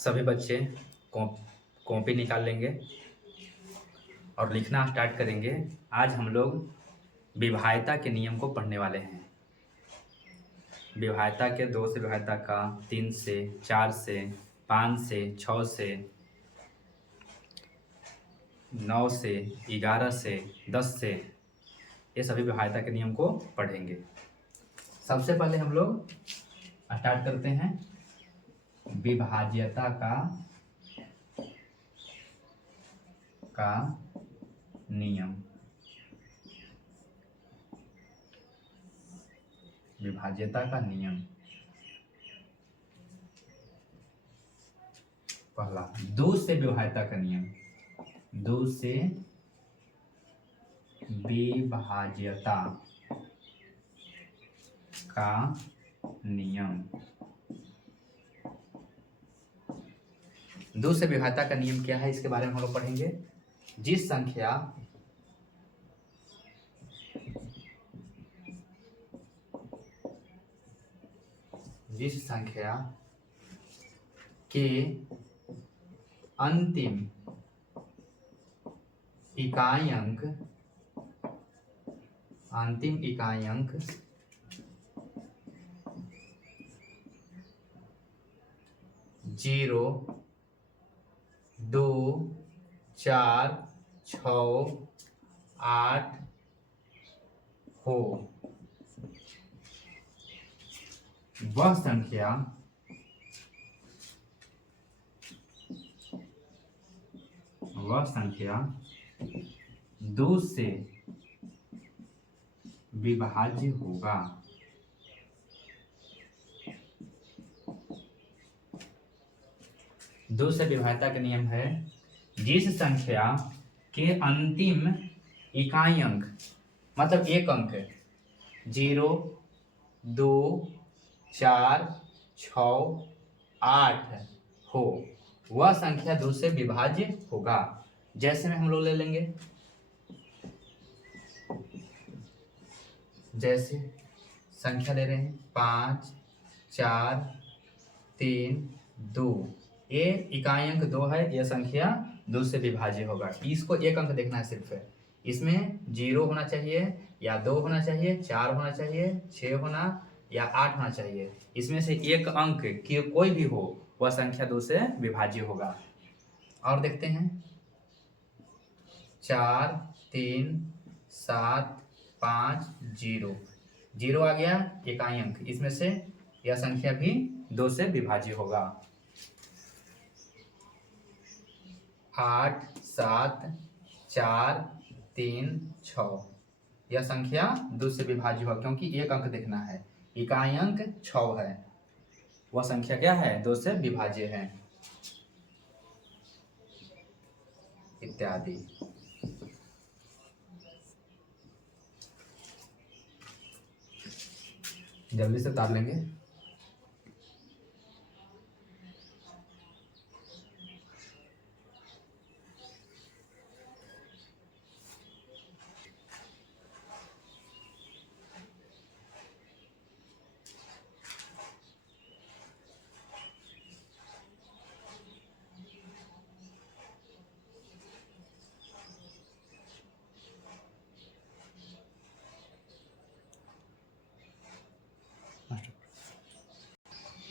सभी बच्चे कॉपी निकाल लेंगे और लिखना स्टार्ट करेंगे। आज हम लोग विभाज्यता के नियम को पढ़ने वाले हैं। विभाज्यता के 2 से विभाज्यता का, 3 से, 4 से, 5 से, 6 से, 9 से, 11 से, 10 से, ये सभी विभाज्यता के नियम को पढ़ेंगे। सबसे पहले हम लोग स्टार्ट करते हैं विभाज्यता का नियम। विभाज्यता का नियम पहला 2 से विभाज्यता का नियम। 2 से विभाज्यता का नियम। 2 से विभाज्यता का नियम क्या है, इसके बारे में हम लोग पढ़ेंगे। जिस संख्या के अंतिम इकाई अंक 0, 2, 4, 6, 8 हो, वह संख्या दो से विभाज्य होगा। दो से विभाज्यता का नियम है, जिस संख्या के अंतिम इकाई अंक मतलब एक अंक 0, 2, 4, 6, 8 हो, वह संख्या 2 से विभाज्य होगा। जैसे में हम लोग ले लेंगे, जैसे संख्या ले रहे हैं 5, 4, 3, 2, ये इकाई अंक 2 है, यह संख्या 2 से विभाज्य होगा। इसको एक अंक देखना है सिर्फ, इसमें 0 होना चाहिए या 2 होना चाहिए, 4 होना चाहिए, 6 होना या 8 होना चाहिए। इसमें से एक अंक की कोई भी हो, वह संख्या 2 से विभाज्य होगा। और देखते हैं 4, 3, 7, 5, 0, 0 आ गया इकाई अंक, इसमें से यह संख्या भी 2 से विभाज्य होगा। 8, 7, 4, 3, 6, यह संख्या 2 से विभाज्य होगा, क्योंकि एक अंक देखना है, इकाई अंक 6 है, वह संख्या क्या है, 2 से विभाज्य है, इत्यादि। जल्दी से तार लेंगे।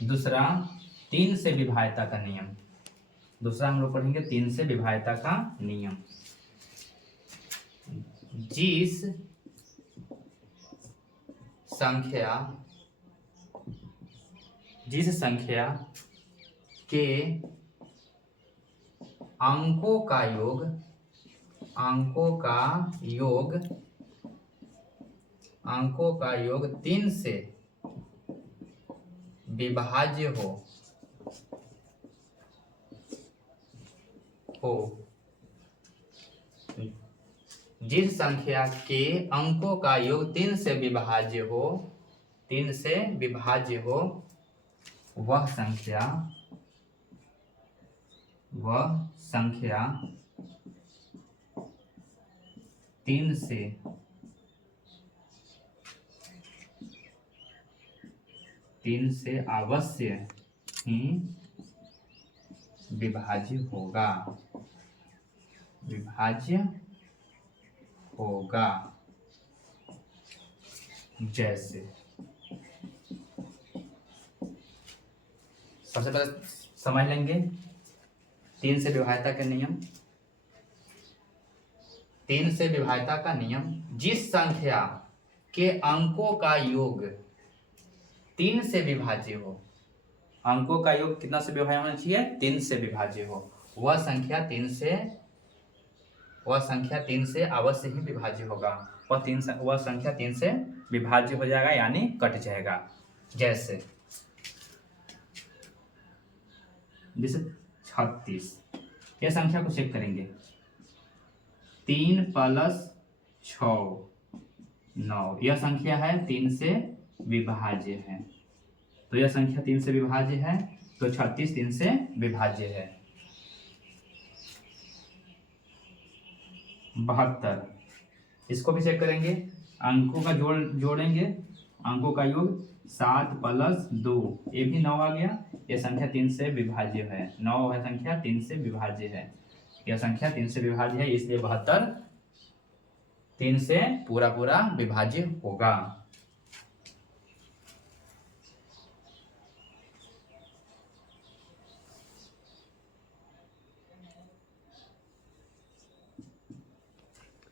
दूसरा 3 से विभाज्यता का नियम। दूसरा हम लोग पढ़ेंगे 3 से विभाज्यता का नियम। जिस संख्या के अंकों का योग 3 से विभाज्य हो जिस संख्या के अंकों का योग 3 से विभाज्य हो, वह संख्या 3 से अवश्य ही विभाज्य होगा, विभाज्य होगा। जैसे सबसे पहले समझ लेंगे 3 से विभाज्यता के नियम। 3 से विभाज्यता का नियम, जिस संख्या के अंकों का योग 3 से विभाज्य हो, अंकों का योग कितना से विभाज्य होना चाहिए? 3 से विभाज्य हो, वह संख्या 3 से अवश्य ही विभाज्य होगा। वह संख्या 3 से विभाज्य हो जाएगा, यानी कट जाएगा। जैसे 36, यह संख्या को चेक करेंगे। 3 + 6 9, यह संख्या है 3 से विभाज्य है, तो यह संख्या 3 से विभाज्य है, तो 36 3 से विभाज्य है। 72, इसको भी चेक करेंगे, अंकों का जोड़ेंगे, अंकों का योग 7 + 2, ये भी 9 आ गया, यह संख्या 3 से विभाज्य है। 9 है संख्या 3 से विभाज्य है, यह संख्या 3 से विभाज्य है, इसलिए 72 3 से पूरा विभाज्य होगा।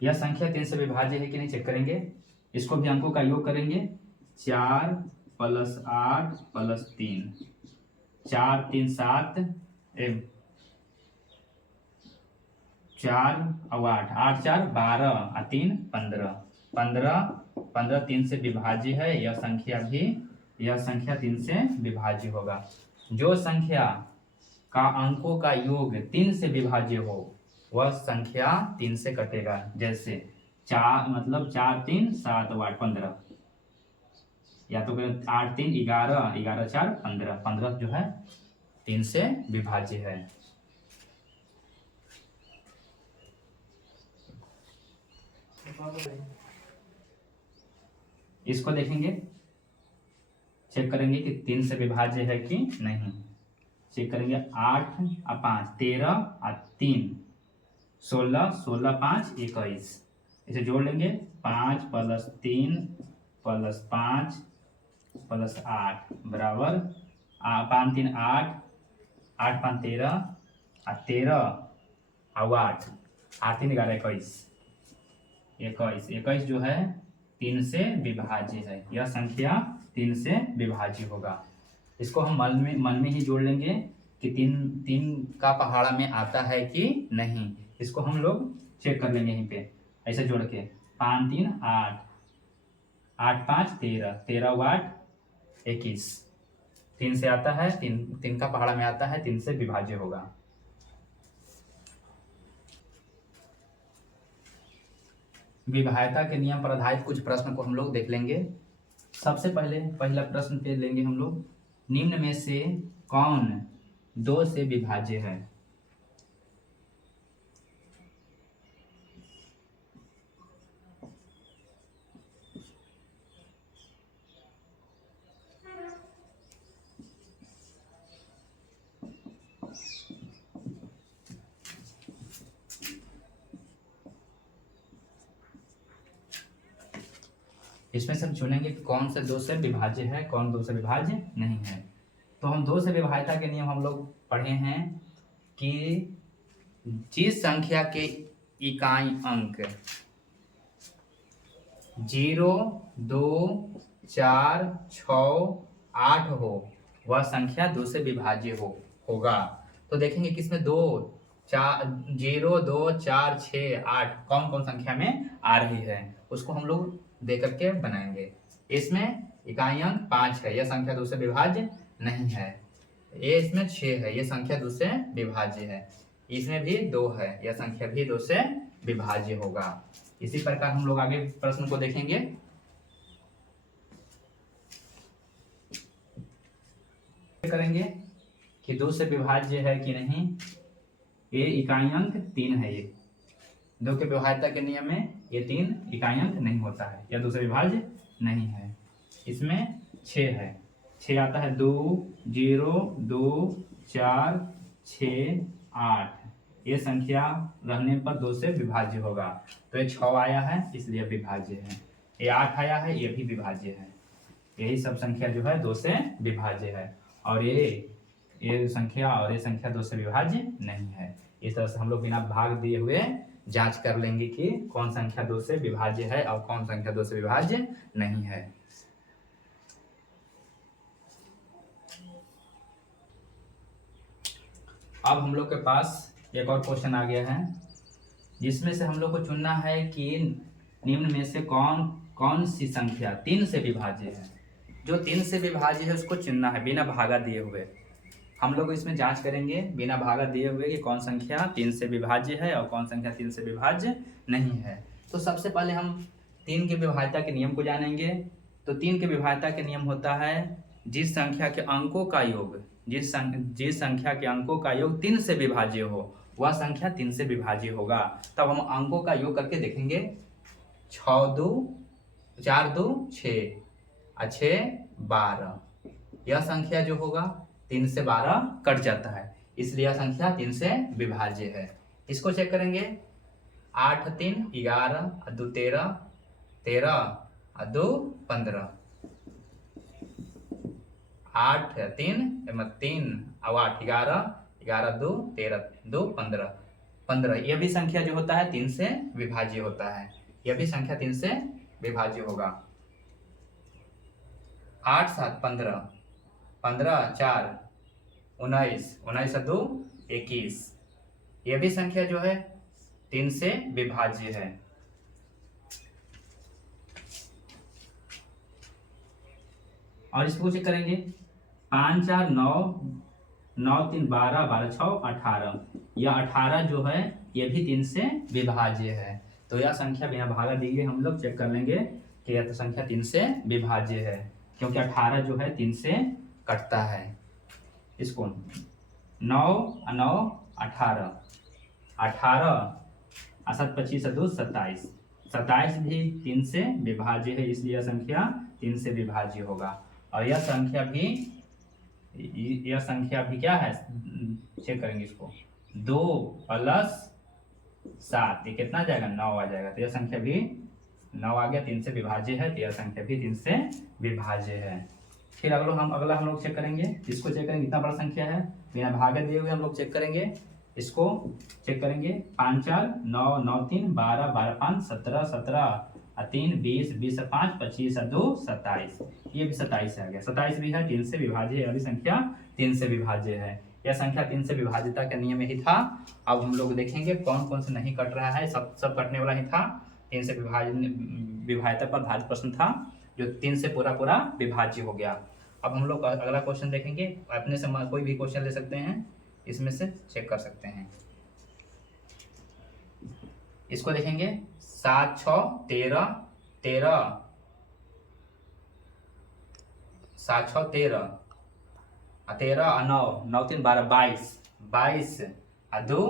यह संख्या 3 से विभाज्य है कि नहीं चेक करेंगे। इसको भी अंकों का योग करेंगे, 4 + 8 + 3, 4 3 7, 4 और 8, 8 4 12 और 3 15, 15 3 से विभाज्य है, यह संख्या 3 से विभाज्य होगा। जो संख्या का अंकों का योग 3 से विभाज्य हो, वह संख्या 3 से कटेगा। जैसे 4 मतलब 4 3 7 8 15, या तो 8 3 11, 11 4 15, 15 जो है 3 से विभाज्य है। इसको देखेंगे, चेक करेंगे कि 3 से विभाज्य है कि नहीं। चेक करेंगे, 8 और 5 13 और 3 16, 16 5 21, इसे जोड़ लेंगे, 5 + 3 + 5 + 8 बराबर 5 3 8, 8 5 13 और 13 और 8, 8 3 11 21, 21 जो है 3 से विभाज्य है, यह संख्या 3 से विभाज्य होगा। इसको हम मन में ही जोड़ लेंगे कि 3 का पहाड़ा में आता है कि नहीं। इसको हम लोग चेक कर लेंगे यहीं पे, ऐसे जोड़ के, 5 3 8, 8 5 13, 13 और 8 21, 3 से आता है, 3 का पहाड़ा में आता है, 3 से विभाज्य होगा। विभाज्यता के नियम पर आधारित कुछ प्रश्न को हम लोग देख लेंगे। सबसे पहला प्रश्न पे लेंगे हम लोग, निम्न में से कौन 2 से विभाज्य है? इसमें से हम चुनेंगे कौन से 2 से विभाज्य है, कौन 2 से विभाज्य नहीं है। तो हम 2 से विभाज्यता के नियम हम लोग पढ़े हैं कि जिस संख्या के इकाई अंक 0 2 4 6 8 हो, वह संख्या 2 से विभाज्य होगा। तो देखेंगे किसमें 2 4 0 2 4 6 8 कौन कौन संख्या में आ रही है, उसको हम लोग दे करके बनाएंगे। इसमें इकाई अंक 5 है, यह संख्या 2 से विभाज्य नहीं है। ये इसमें 6 है, यह संख्या 2 से विभाज्य है। इसमें भी 2 है, यह संख्या भी 2 से विभाज्य होगा। इसी प्रकार हम लोग आगे प्रश्न को देखेंगे। करेंगे कि 2 से विभाज्य है कि नहीं। ये इकाई अंक 3 है, ये 2 के विभाज्यता के नियम में ये 3 इकाई अंक नहीं होता है, यह 2 से विभाज्य नहीं है। इसमें 6 है, 6 आता है 2 0 2 4 6, 8, ये संख्या रहने पर 2 से विभाज्य होगा। तो ये 6 आया है इसलिए विभाज्य है, ये 8 आया है ये भी विभाज्य है। यही सब संख्या जो है 2 से विभाज्य है, और ये संख्या और ये संख्या 2 से विभाज्य नहीं है। इस तरह से हम लोग बिना भाग दिए हुए जांच कर लेंगे कि कौन संख्या 2 से विभाज्य है और कौन संख्या 2 से विभाज्य नहीं है। अब हम लोग के पास एक और क्वेश्चन आ गया है, जिसमें से हम लोग को चुनना है कि निम्न में से कौन कौन सी संख्या 3 से विभाज्य है। जो 3 से विभाज्य है उसको चुनना है बिना भागा दिए हुए। हम लोग इसमें जांच करेंगे बिना भागा दिए हुए कि कौन संख्या 3 से विभाज्य है और कौन संख्या 3 से विभाज्य नहीं है। तो सबसे पहले हम 3 के विभाज्यता के नियम को जानेंगे। तो 3 के विभाज्यता के नियम होता है जिस संख्या के अंकों का योग जिस संख्या के अंकों का योग 3 से विभाज्य हो वह संख्या 3 से विभाज्य होगा। तब हम अंकों का योग करके देखेंगे। 4 2 6 और 6 12, यह संख्या जो होगा 3 से 12 कट जाता है, इसलिए यह संख्या 3 से विभाज्य है। इसको चेक करेंगे। 8 3 11 और 2 13, 13 और 2 15, 8 3 3 और 8 11, 11 2 13, 2 15, 15, यह भी संख्या जो होता है 3 से विभाज्य होता है। यह भी संख्या 3 से विभाज्य होगा। 8 7 15, 15 4 19, 19 2 21, यह भी संख्या जो है 3 से विभाज्य है। और इसको चेक करेंगे। 5 4 9, 9 3 12, 12 6 18, यह 18 जो है यह भी 3 से विभाज्य है। तो यह संख्या बिना भागा दिए हम लोग चेक कर लेंगे कि यह संख्या 3 से विभाज्य है, क्योंकि 18 जो है 3 से कटता है। इसको 9 9 18, 18 और 7 25 2 27, 27 भी 3 से विभाज्य है, इसलिए यह संख्या 3 से विभाज्य होगा। और यह संख्या भी क्या है, चेक करेंगे इसको। 2 + 7 ये कितना आ जाएगा, 9 आ जाएगा। तो यह संख्या भी 9 आ गया, 3 से विभाज्य है, तो यह संख्या भी 3 से विभाज्य है। फिर अगला हम लोग चेक करेंगे। इसको चेक करेंगे, कितना बड़ा संख्या है, बिना भागा दिए हुए हम लोग चेक करेंगे। इसको चेक करेंगे। 5 4 9 9 3 12 12 5 17 17 3 20 20 5 25 2 27, ये भी 27 आ गया। 27 भी है, 3 से विभाज्य है, अभी संख्या 3 से विभाज्य है। यह संख्या 3 से विभाज्यता का नियम यही था। अब हम लोग देखेंगे कौन कौन से नहीं कट रहा है। सब कटने वाला ही था। 3 से विभाज्यता पर आधारित प्रश्न था जो 3 से पूरा विभाज्य हो गया। अब हम लोग अगला क्वेश्चन देखेंगे। अपने से कोई भी क्वेश्चन ले सकते हैं, इसमें से चेक कर सकते हैं। इसको देखेंगे। 7 6 13 13, 7 6 13 13 और 9 9 3 12 22 22 और 2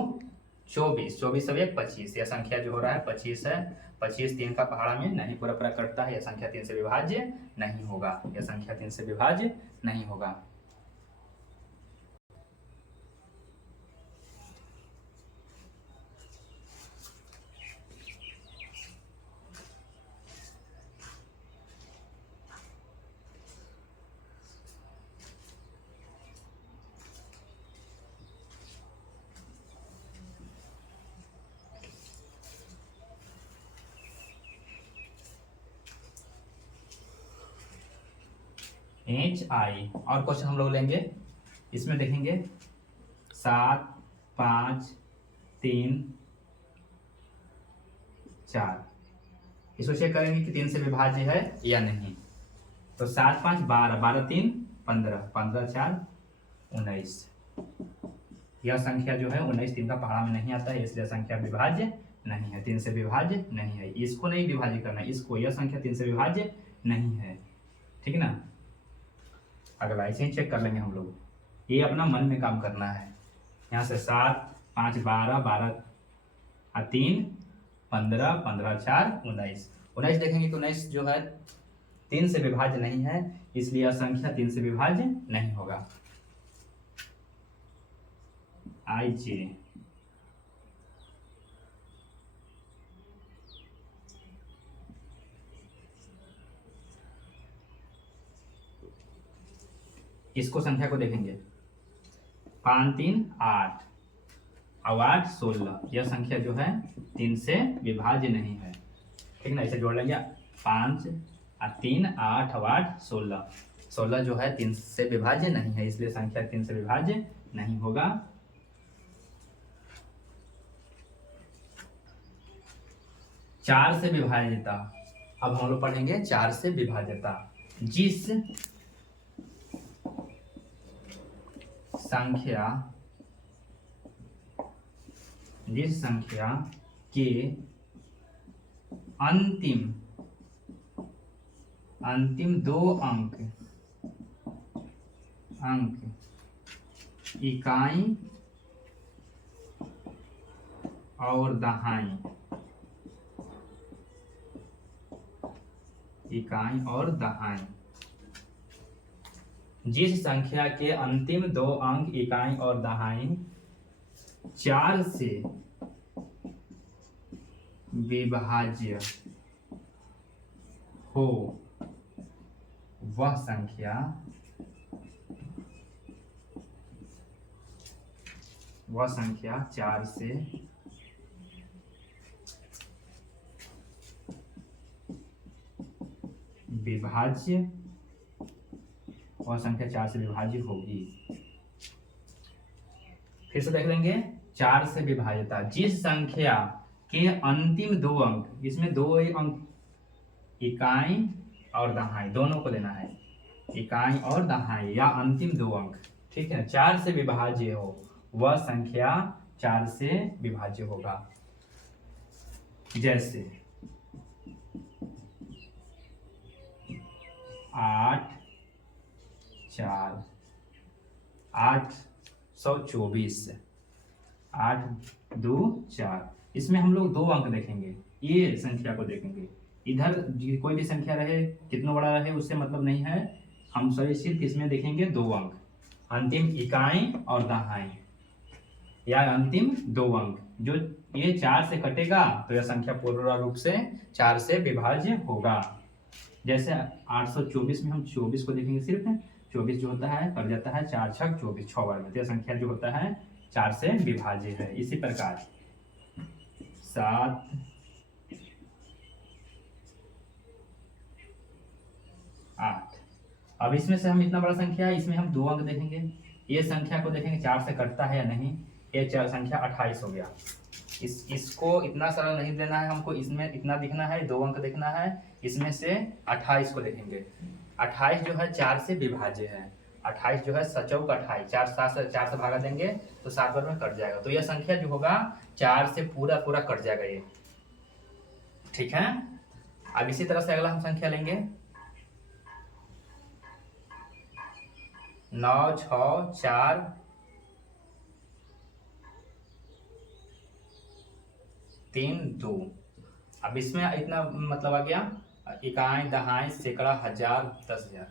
24 24 और 1 25, यह संख्या जो हो रहा है 25 है। 25 3 का पहाड़ा में नहीं पूरा कटता है, यह संख्या 3 से विभाज्य नहीं होगा। यह संख्या 3 से विभाज्य नहीं होगा। HI और क्वेश्चन हम लोग लेंगे। इसमें देखेंगे 7 5 3 4, इसको चेक करेंगे कि 3 से विभाज्य है या नहीं। तो 7 5 12 12 3 15 15 4 19, यह संख्या जो है 19 3 का पहाड़ा में नहीं आता है, इसलिए संख्या विभाज्य नहीं है, 3 से विभाज्य नहीं है। इसको नहीं विभाज्य करना, इसको, यह संख्या 3 से विभाज्य नहीं है। ठीक है ना। अगला ऐसे ही चेक कर लेंगे हम लोग, ये अपना मन में काम करना है। यहाँ से 7 5 12 12 और 3 15 15 4 19, 19 देखेंगे कि 19 जो है 3 से विभाज्य नहीं है, इसलिए यह संख्या 3 से विभाज्य नहीं होगा। आई जे। इसको संख्या को देखेंगे, 5 3 8 और 8 16। यह संख्या जो है 3 से विभाज्य नहीं है, ठीक ना। इसे जोड़ लेंगे, 5 और 3 8 और 8 16। 16 जो है 3 से विभाज्य नहीं है, इसलिए संख्या 3 से विभाज्य नहीं होगा। 4 से विभाज्यता, अब हम लोग पढ़ेंगे 4 से विभाज्यता। जिस संख्या के अंतिम 2 अंक इकाई और दहाई, जिस संख्या के अंतिम 2 अंक इकाई और दहाई 4 से विभाज्य हो, वह संख्या 4 से विभाज्य, वह संख्या 4 से विभाज्य होगी। फिर से देख लेंगे, 4 से विभाज्यता। जिस संख्या के अंतिम 2 अंक, इसमें 2 अंक इकाई और दहाई दोनों को लेना है, इकाई और दहाई या अंतिम 2 अंक, ठीक है, 4 से विभाज्य हो, वह संख्या 4 से विभाज्य होगा। जैसे 8 4 824, 8 2 4। इसमें हम लोग 2 अंक देखेंगे, ये संख्या को देखेंगे। इधर कोई भी संख्या रहे, कितना बड़ा रहे, उससे मतलब नहीं है, हम सिर्फ इसमें देखेंगे 2 अंक, अंतिम इकाई और दहाई या अंतिम 2 अंक। जो ये 4 से कटेगा तो यह संख्या पूर्ण रूप से 4 से विभाज्य होगा। जैसे 824 में हम 24 को देखेंगे, सिर्फ 24 जो होता है कट जाता है, 4 6 24, 6 बार में, तो यह संख्या जो होता है 4 से विभाज्य है। इसी प्रकार 7 8। अब इसमें से हम इतना बड़ा संख्या है, इसमें हम 2 अंक देखेंगे, ये संख्या को देखेंगे 4 से कटता है या नहीं। ये संख्या 28 हो गया। इसको इतना सरल नहीं देना है हमको, इसमें इतना दिखना है, 2 अंक देखना है, इसमें से 28 को देखेंगे। 28 जो है 4 से विभाज्य है, 28 जो है 7 चौक 28, 4 से भागा देंगे तो 7 बार में कट जाएगा, तो यह संख्या जो होगा 4 से पूरा कट जाएगा ये, ठीक है। अब इसी तरह से अगला हम संख्या लेंगे 9 6 4 3 2। अब इसमें इतना मतलब आ गया, इकाई दहाई सैकड़ा हजार 10,000,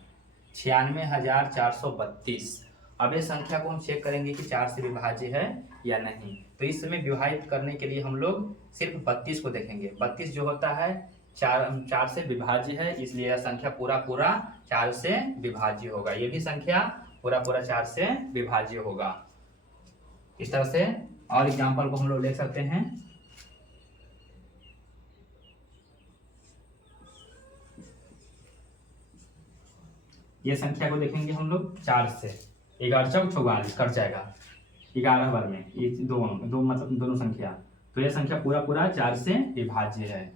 96,432। अब ये संख्या को हम चेक करेंगे कि 4 से विभाज्य है या नहीं। तो इस समय विभाजित करने के लिए हम लोग सिर्फ 32 को देखेंगे। 32 जो होता है 4 से विभाज्य है, इसलिए यह संख्या पूरा 4 से विभाज्य होगा। ये भी संख्या पूरा 4 से विभाज्य होगा। इस तरह से और एग्जाम्पल को हम लोग ले सकते हैं। ये संख्या को देखेंगे हम लोग 4 से, 11 चौक 44 कट जाएगा 11 बार में, ये 2 अंक, 2 मतलब दोनों संख्या, तो यह संख्या पूरा 4 से विभाज्य है।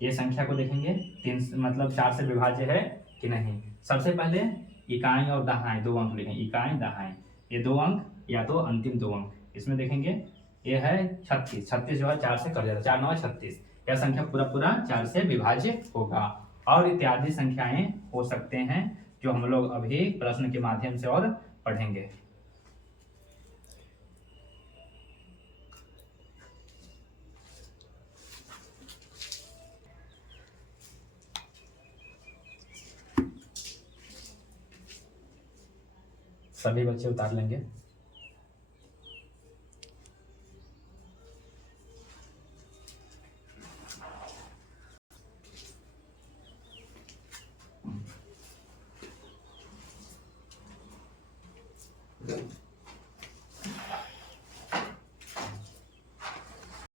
ये संख्या को देखेंगे 3 मतलब 4 से विभाज्य है कि नहीं। सबसे पहले इकाई और दहाई 2 अंक लिखें, इकाई दहाई, ये 2 अंक या तो अंतिम 2 अंक। इसमें देखेंगे ये है 36, 36 जो है 4 से कट जाता है, 4 9 36। यह संख्या पूरा 4 से विभाज्य होगा। और इत्यादि संख्याएं हो सकते हैं जो हम लोग अभी प्रश्न के माध्यम से और पढ़ेंगे। सभी बच्चे उतार लेंगे।